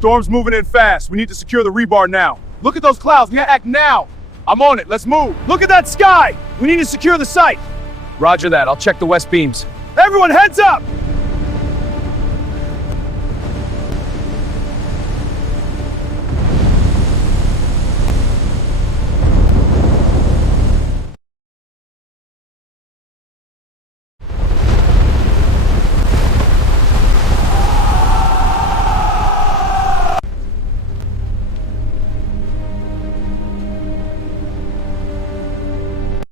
Storm's moving in fast. We need to secure the rebar now. Look at those clouds. We gotta act now. I'm on it. Let's move. Look at that sky. We need to secure the site. Roger that. I'll check the west beams. Everyone, heads up!